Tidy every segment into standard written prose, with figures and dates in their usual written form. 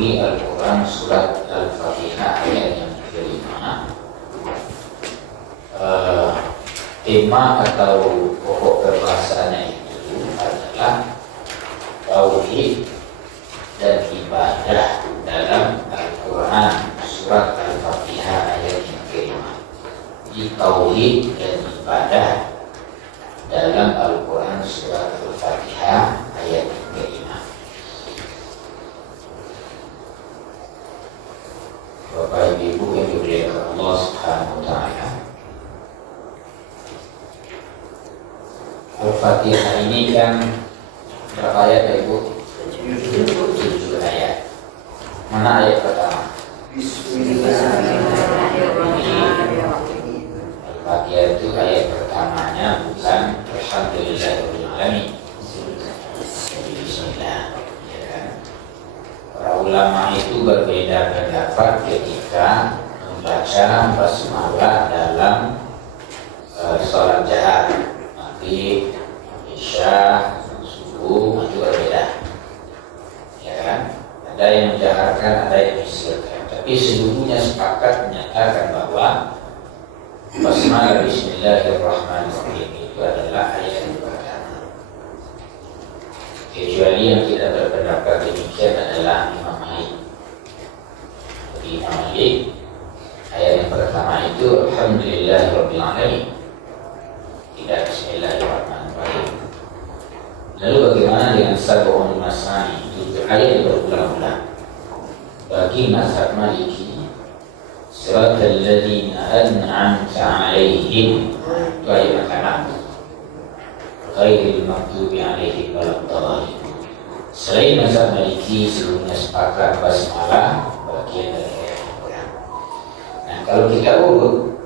tadabburi Al-Quran surat Al-Fatihah ayat yang kelima. Tema atau pokok pembahasannya itu adalah tauhid dan ibadah dalam Al-Quran surat Al-Fatihah ayat yang kelima. Di tauhid dan ibadah dalam Al-Quran surat Al-Fatihah ayat yang kelima. Bapak Ibu yang dimuliakan Allah Subhanahu wa taala. Al-Fatihah ini kan berapa ayat ya Ibu? 7 ayat. Mana ayat pertama? Bismillahirrahmanirrahim. Al-Fatihah itu ayat pertamanya bukan Alhamdulillahirabbil alamin. Bismillah. Ya kan? Para ulama itu berbeda pendapat ketika membaca basmalah dalam sholat jahar, maghrib, isya, subuh itu berbeda. Ya kan? Ada yang menjaharkan, ada yang mengisirkan. Tapi seluruhnya sepakat menyatakan bahwa basmalah Bismillahirrahmanirrahim itu adalah ayat yang pertama. Kecuali yang tidak berpendapat demikian adalah Imam Malik. Bagi Imam Malik, ayat yang pertama itu Alhamdulillahirabbil alamin, tidak Bismillahirrahmanirrahim. Lalu bagaimana dengan Sab'un Masani? Itu ayat yang berulang-ulang. Bagi mazhab Maliki, Siratal ladzina an'amta 'alaihim, itu ayat pertama. Ghairil maghdubi 'alaihim waladdallin. Selain mazhab Maliki, seluruhnya sepakat basmalah bagian dari ayat Al-Quran. Nah, kalau kita urut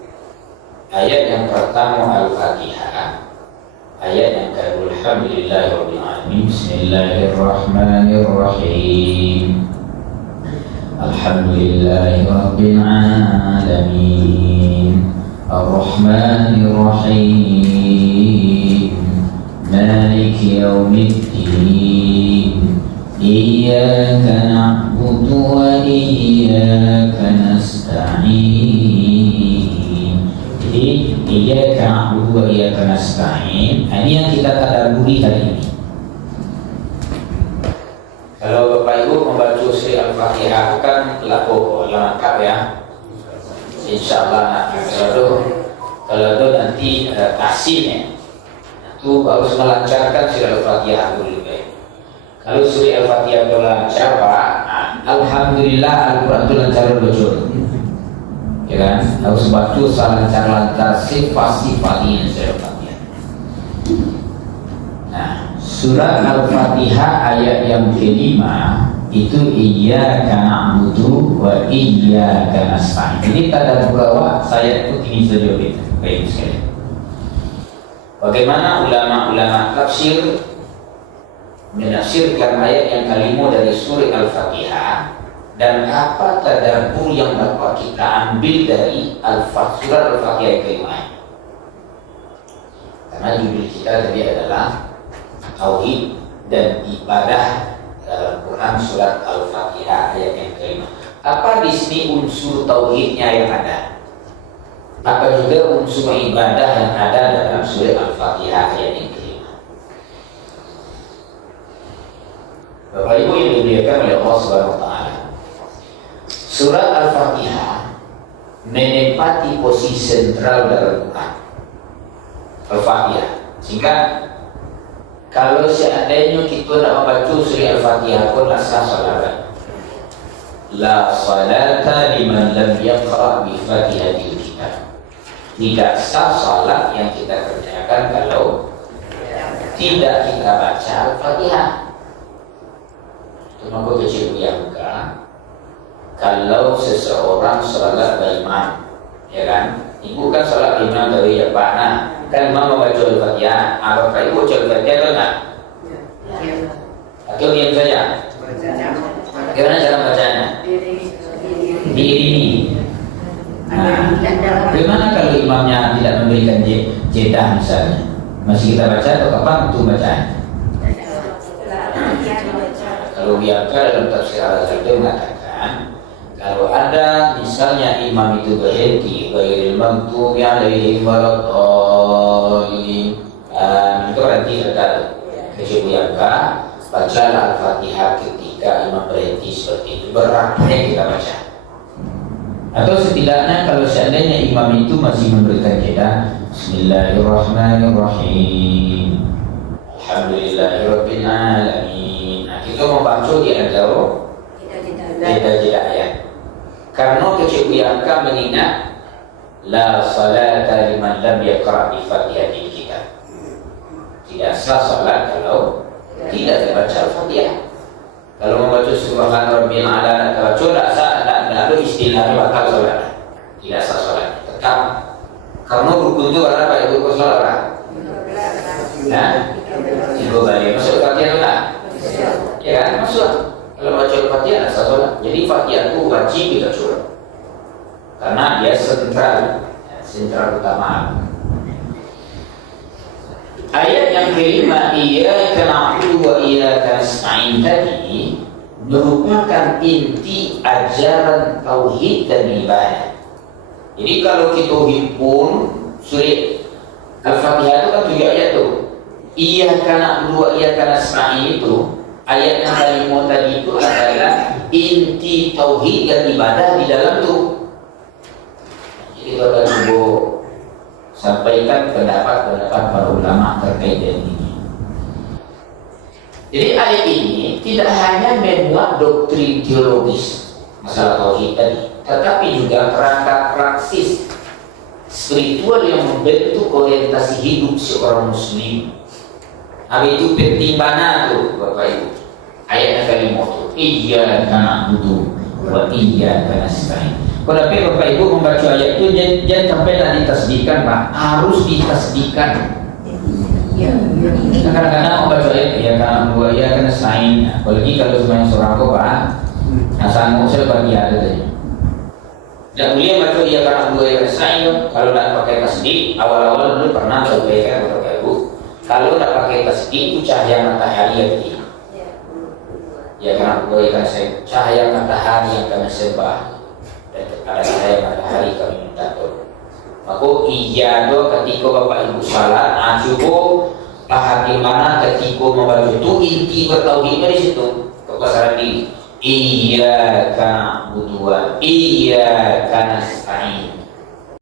ayat yang pertama Al-Fatihah, ayat yang kedua Alhamdulillahirabbil alamin, Bismillahirrahmanirrahim. Alhamdulillahirabbil alamin, Ar-Rahmanirrahim, Maliki yaumiddin, Iyyaka na'budu wa iyyaka nasta'in. Jadi iyyaka na'budu wa iyyaka nasta'in, ini yang kita tadabburi hari ini. Kalau Bapak Ibu membaca surah Al-Fatihah kan lengkap ya. Insyaallah kalau nanti tahsinnya itu harus melancarkan surah Al-Fatihah dulu. Kalau surah Al-Fatihah itu lancar Pak, alhamdulillah Al-Quran itu lancar bocor. Ya kan? Harus baca lancar-lancar sifat-sifatnya surah Al-Fatihah. Nah, surah Al-Fatihah ayat yang kelima itu iyyaka na'budu wa iyyaka nasta'in. Ini tadabbur awal saya ikut ini saja Baik sekali. Bagaimana ulama-ulama tafsir menafsirkan ayat yang kelima dari surah Al-Fatihah, dan apa tadabbur yang dapat kita ambil dari surah Al-Fatihah yang kelima. Karena judul kita tadi adalah tauhid dan ibadah dalam Quran surat Al-Fatihah ayat yang kelima. Apa di sini unsur tauhidnya yang ada? Apa juga unsur ibadah yang ada dalam surat Al-Fatihah ayat yang kelima? Bapak Ibu yang dimuliakan oleh Allah Subhanahu wa taala, surat Al-Fatihah menempati posisi sentral dalam Quran Al-Fatihah, sehingga kalau seandainya kita nak membaca surah Al-Fatihah pun asal salat. La salata liman lam yaqra bi Fatihatil kitab. Tidak sah salat yang kita kerjakan kalau tidak kita baca Al-Fatihah. Itu maka kecil yang buka. Kalau seseorang salat berimam, ya kan? Ibu kan salat imam dari Jepang. Kan imam membaca Al-Fatihah, apakah ibu baca Al-Fatihah atau enggak? Atau diam saja? Bagaimana cara bacanya? Diiringi. Nah, bagaimana kalau imamnya tidak memberikan jeda misalnya? Masih kita baca atau kapan itu bacaan? Kalau Bianca dalam tafsir Al-Ghazali mengatakan, kalau ada misalnya imam itu berhenti ghairil maghdubi alaihim waladdallin, itu berarti kata Syekh Bianca, bacalah Al-Fatihah ketika imam berhenti seperti itu, berapa yang kita baca. Atau setidaknya kalau seandainya imam itu masih memberikan jeda, Bismillahirrahmanirrahim, Alhamdulillahirabbil alamin. Nah, kita membaca di antara jeda-jeda ayat. Karena kecebuyanka mengingat la salata liman lam yaqra bi Fatihatil kitab. Tidak sah salat kalau tidak dibaca Al-Fatihah. Kalau membaca Subhana Rabbiyal A'la baca tidak sah, tidak ada istilahnya batal salat. Tidak sah salat. Tetap karena rukun itu apa? Rukun salat. Nah, itu tadi masuk Fatihah tak? Ya kan, masuk. Kalau baca Al-Fatihah sah salat. Jadi Fatihah itu wajib kita curah. Karena dia sentral utama. Ayat yang kelima, iyyaka na'budu wa iyyaka nasta'in tadi merupakan inti ajaran tauhid dan ibadah. Jadi kalau kita himpun surah Al-Fatihah itu kan 7 ayat tuh. Iyyaka na'budu wa iyyaka nasta'in itu ayat yang kelima tadi itu adalah inti tauhid dan ibadah di dalam tuh. Jadi kita akan coba sampaikan pendapat-pendapat para ulama terkait dengan ini. Jadi ayat ini tidak hanya memuat doktrin teologis masalah tauhid tadi, tetapi juga perangkat praksis spiritual yang membentuk orientasi hidup seorang muslim. Habis itu penting mana tuh Bapak Ibu? Ayat kelima itu iyyaka na'budu wa iyyaka nasta'in. Tapi Bapak Ibu membaca ayat itu jangan sampai tak ditasdikan, Pak. Harus ditasdikan. Kadang-kadang membaca ayat ya karena dua ya karena sain. Apalagi kalau semuanya surah kok, Pak. Nah, sanggup saya bagi ada tadi. Dan mulia baca ya karena dua ya karena sain. Kalau tak pakai tasdik, awal-awal dulu pernah sampaikan Bapak Ibu. Kalau tak pakai tasdik itu cahaya matahari yang tinggi. Ya karena dua ya karena sain. Cahaya matahari yang kami sembah. Dan ada cahaya matahari kami minta tolong. Maka iya do ketika Bapak Ibu salat, cukup paham di mana ketika membaca itu inti bertauhidnya di situ. Kepasaran diri. Iyyaka na'budu wa iyyaka nasta'in.